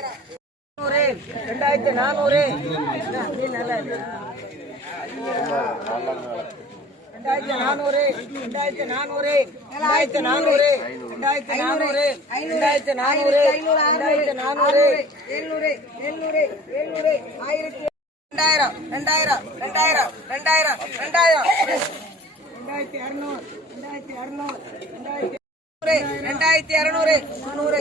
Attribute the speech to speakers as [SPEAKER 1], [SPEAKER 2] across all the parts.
[SPEAKER 1] நூறு ரெண்டாயிரத்தி நானூறு. ரெண்டாயிரத்தி நானூறு ரெண்டாயிரத்தி நானூறு ரெண்டாயிரத்தி நானூறு ரெண்டாயிரத்தி நானூறு ரெண்டாயிரத்தி நானூறு ரெண்டாயிரத்தி நானூறு. எழுநூறு எழுநூறு எழுநூறு ஆயிரத்தி ரெண்டாயிரம் ரெண்டாயிரம் ரெண்டாயிரம் ரெண்டாயிரம் ரெண்டாயிரம். ரெண்டாயிரத்தி இரநூறு ரெண்டாயிரத்தி இரநூறு ரெண்டாயிரத்தி இரநூறு முந்நூறு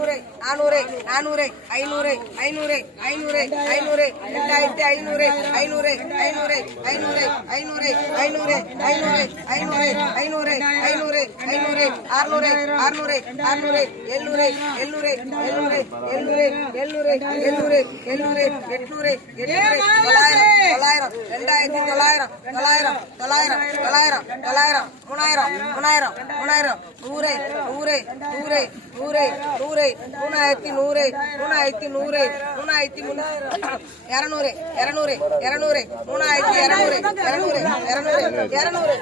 [SPEAKER 1] நானூறு நானூறு நானூறு ஐநூறு ஐநூறு ஐநூறு ஐநூறு ரெண்டாயிரத்தி ஐநூறு ஐநூறு ஐநூறு ஐநூறு ஐநூறு ஐநூறு ஐநூறு ஐநூறு ஐநூறு ஐநூறு ஐநூறு அறுநூறு அறுநூறு அறுநூறு எழுநூறு எழுநூறு எழுநூறு எழுநூறு எழுநூறு எழுநூறு எழுநூறு எட்நூறு எட்நூறு தொள்ளாயிரம் தொள்ளாயிரம் ரெண்டாயிரத்தி தொள்ளாயிரம் தொள்ளாயிரம் தொள்ளாயிரம் தொள்ளாயிரம் தொள்ளாயிரம் மூணாயிரம் மூணாயிரம் மூணாயிரம் நூறு நூறு நூறு நூறு நூறு மூணாயிரத்தி நூறு மூணாயிரத்தி நூறு மூணாயிரத்தி முந்நூறு இரநூறு இரநூறு இரநூறு மூணாயிரத்தி இரநூறு இரநூறு இரநூறு. இரநூறு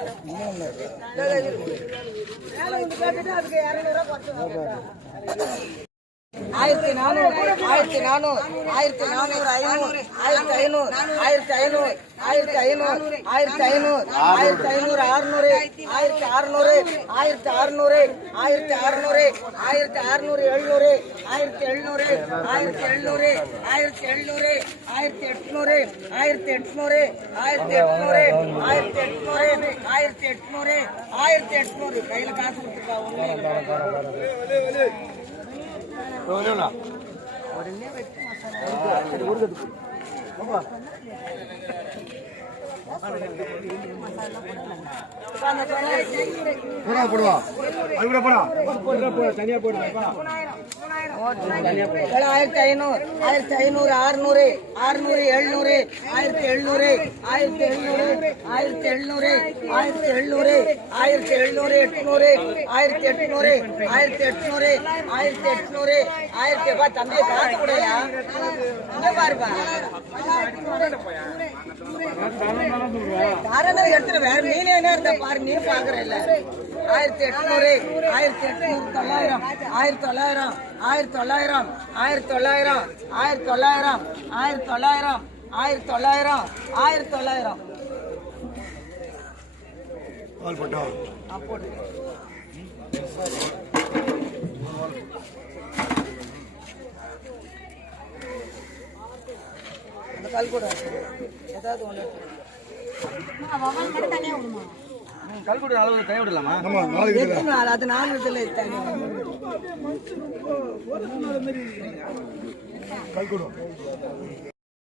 [SPEAKER 1] ஆயிரத்தி நானூறு ஆயிரத்தி நானூறு ஆயிரத்தி நானூறு ஐநூறு ஆயிரத்தி ஐநூறு ஆயிரத்தி ஐநூறு ஆயிரத்தி ஐநூறு ஆயிரத்தி ஐநூறு ஆயிரத்தி ஐநூறு அறுநூறு ஆயிரத்தி அறுநூறு ஆயிரத்தி அறுநூறு ஆயிரத்தி அறுநூறு ஆயிரத்தி அறுநூறு எழுநூறு ஆயிரத்தி எழுநூறு ஆயிரத்தி எழுநூறு ஆயிரத்தி எழுநூறு ஆயிரத்தி எட்நூறு ஆயிரத்தி எட்நூறு ஆயிரத்தி எட்நூறு ஆயிரத்தி எட்நூறு ஆயிரத்தி எட்நூறு ஆயிரத்தி எட்நூறு. கையில காசு கொடுத்துருக்கா Öyle Oraya ne bekliyorsun? Orada dur. Baba.
[SPEAKER 2] போடா போடுவா? அது கூட போடா. தனியா போடு.
[SPEAKER 1] ஆயிரத்தி ஐநூறு ஆயிரத்தி ஐநூறு அறுநூறு அறுநூறு எழுநூறு ஆயிரத்தி எழுநூறு ஆயிரத்தி எழுநூறு ஆயிரத்தி எழுநூறு ஆயிரத்தி எழுநூறு ஆயிரத்தி எழுநூறு எட்நூறு ஆயிரத்தி எட்நூறு ஆயிரத்தி எட்நூறு ஆயிரத்தி எட்நூறு ஆயிரத்தி பா தம்பி காசு கூடயா பாருப்பா. தாராளம் எடுத்துட்டு வேற மீன் என்ன இருந்தா பாரு மீன் பாக்குற இல்ல. ஆயிரத்தி எட்நூறு ஆயிரத்தி எட்நூறு தொள்ளாயிரம் ஆயிரத்தி தொள்ளாயிரம் ஆயிரத்தி தொள்ளாயிரம் ஆயிரத்தி தொள்ளாயிரம் ஆயிரத்தி தொள்ளாயிரம் ஆயிரத்தி தொள்ளாயிரம் ஆயிரத்தி தொள்ளாயிரம் ஆயிரத்தி தொள்ளாயிரம்.
[SPEAKER 2] பல்
[SPEAKER 1] கூட ஏதாவது ஒன்று
[SPEAKER 3] கல்குடி அளவு தனியாக விடலாமா
[SPEAKER 1] எத்தனை நாள் அது நாலு தனியாக
[SPEAKER 2] கல்குடம்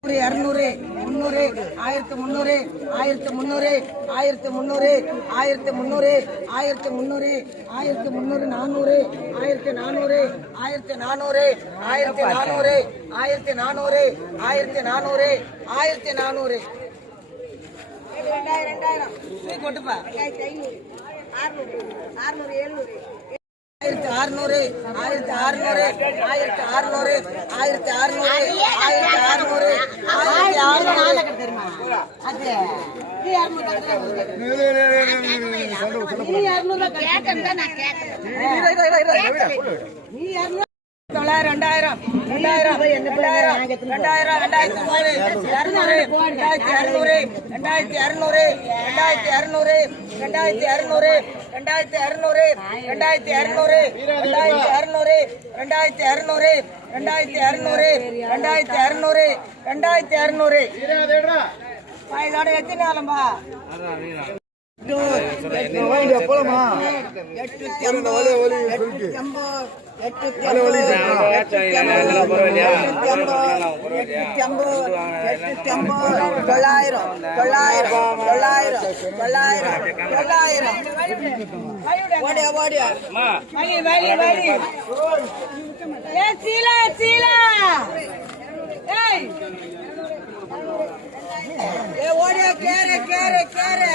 [SPEAKER 1] இரநூறு முந்நூறு ஆயிரத்தி முந்நூறு ஆயிரத்தி முந்நூறு ஆயிரத்தி முந்நூறு ஆயிரத்தி முந்நூறு ஆயிரத்தி முந்நூறு ஆயிரத்தி முந்நூறு நானூறு ஆயிரத்தி நானூறு ஆயிரத்தி நானூறு ஆயிரத்தி நானூறு ஆயிரத்தி நானூறு ஆயிரத்தி நானூறு ஆயிரத்தி நானூறு. நீ கொட்டுப்பா ஆயிரத்தி அறுநூறு ஆயிரத்தி அறுநூறு ஆயிரத்தி அறுநூறு ஆயிரத்தி அறுநூறு ஆயிரத்தி அறுநூறு ஆயிரத்தி அறுநூறு. தொள்ளாயிரம் ரெண்டாயிரம் ரெண்டாயிரம் ரெண்டாயிரம் ரெண்டாயிரம் ரெண்டாயிரத்தி நூறு இரநூறு ரெண்டாயிரத்தி இரநூறு ரெண்டாயிரத்தி இரநூறு ரெண்டாயிரத்தி இரநூறு ரெண்டாயிரத்தி இரநூறு ரெண்டாயிரத்தி அறுநூறு ரெண்டாயிரத்தி அறுநூறு ரெண்டாயிரத்தி அறுநூறு ரெண்டாயிரத்தி அறுநூறு ரெண்டாயிரத்தி அறுநூறு ரெண்டாயிரத்தி அறுநூறு ரெண்டாயிரத்தி அறுநூறு. வயதோட எத்தனை ஆளும்பா?
[SPEAKER 2] போலமா
[SPEAKER 1] தொள்ளாயிரம் தொள்ளாயிரம் தொள்ளாயிரம் தொள்ளாயிரம் தொள்ளாயிரம் ஓடியா ஓடியா வழி வழி வழி ஏ சீலா சீலா ஏய் கேரு கேரு கேரு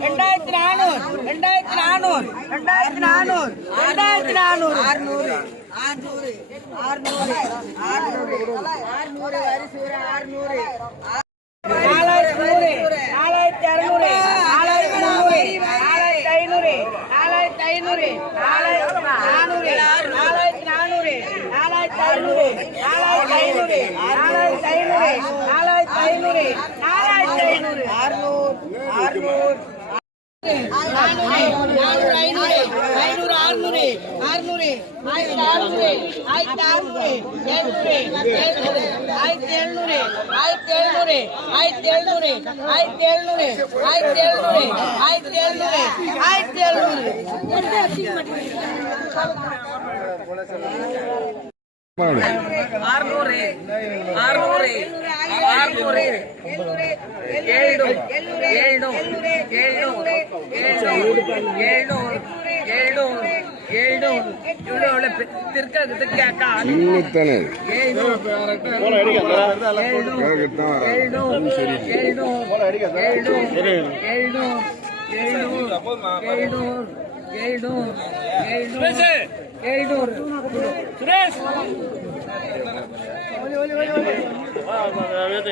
[SPEAKER 1] ரெண்டாயிரத்தி நானூறு ரெண்டாயிரத்தி நானூறு
[SPEAKER 2] ரெண்டாயிரத்தி நானூறு ரெண்டாயிரத்தி நானூறு. அறுநூறு ஆறுநூறு. ஆறுநூறு. ஆறுநூறு. ஆறுநூறு அரிசூறு ஆறுநூறு. நாலாயிரத்தி நூறு நாலாயிரத்தி அறுநூறு. நாலாயிரத்தி நூறு நாலாயிரத்தி ஐநூறு. நாலாயிரத்தி ஐநூறு. நாலாயிரத்தி நானூறு. நாலாயிரத்தி நானூறு. நாலாயிரத்தி ஐநூறு. நாலாயிரத்தி ஐநூறு. நாலாயிரத்தி ஐநூறு. நாலாயிரத்தி ஐநூறு. நாலாயிரத்தி ஐநூறு. அறுநூறு அறுநூறு நானூறு. ஐநூறு. ஐநூறு. அறுநூறு அறுநூறு ஆயிரத்தி அறுநூறு ஆயிரத்தி அறுநூறு எழுநூறு எழுநூறு ஆயிரத்தி எழுநூறு ஆயிரத்தி எழுநூறு ஆயிரத்தி எழுநூறு ஆயிரத்தி எழுநூறு ஆயிரத்தி எழுநூறு ஆயிரத்தி எழுநூறு ஆயிரத்தி எழுநூறு
[SPEAKER 1] ஆறுநூறு ஆறுநூறு ஆறுநூறு ஏழு ஏழு ஏழு ஏழு ஏழு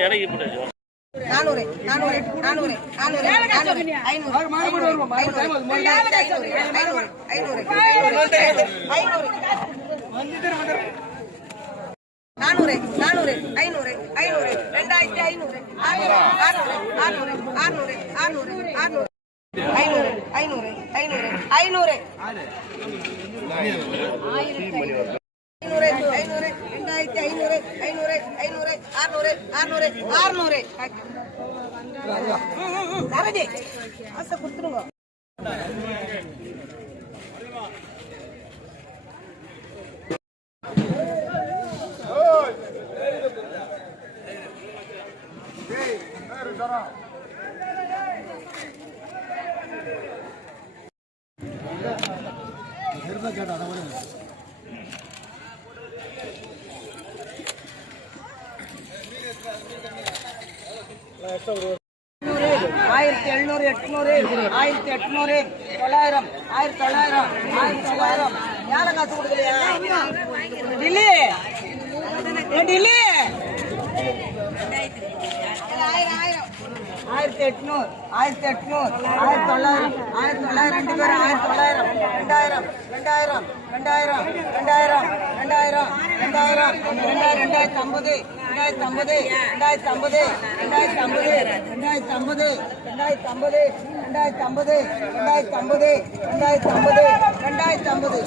[SPEAKER 1] எனக்கு இப்படி
[SPEAKER 2] நானூறு நானூறு நானூறு நானூறு நானூறு ஐநூறு ஐநூறு ஐநூறு ஐநூறு ஐநூறு ஐநூறு நானூறு நானூறு ஐநூறு ஐநூறு ரெண்டாயிரத்தி ஐநூறு ஆறுநூறு ஆறுநூறு ஆறுநூறு ஆறுநூறு ஆறுநூறு ஐநூறு ஐநூறு ஐநூறு ஐநூறு. ஐநூறு. அறுநூறு அறுநூறு. சரதி ஆசை கொடுத்துருங்க. கேட்டா ஆயிரத்தி எழுநூறு எட்நூறு ஆயிரத்தி எட்நூறு தொள்ளாயிரம் ஆயிரத்தி தொள்ளாயிரம் ஆயிரத்தி தொள்ளாயிரம். யாரை காசு கொடுக்கலையா? டில்லி. டில்லி. ஆயிரத்தி எட்நூறு ஆயிரத்தி எட்நூறு ஆயிரத்தி தொள்ளாயிரம் ஆயிரத்தி தொள்ளாயிரம். ரெண்டு பேரும் ஆயிரத்தி தொள்ளாயிரம். ரெண்டாயிரம் ரெண்டாயிரம் ரெண்டாயிரம் ரெண்டாயிரம் ரெண்டாயிரம் ரெண்டாயிரம் ரெண்டாயிரம் ரெண்டாயிரத்தி ஐம்பது ரெண்டாயிரத்தி ஐம்பது ரெண்டாயிரத்தி ஐம்பது ரெண்டாயிரத்தி ஐம்பது ரெண்டாயிரத்தி ஐம்பது ரெண்டாயிரத்தி ஐம்பது ரெண்டாயிரத்தி ஐம்பது ரெண்டாயிரத்தி ஐம்பது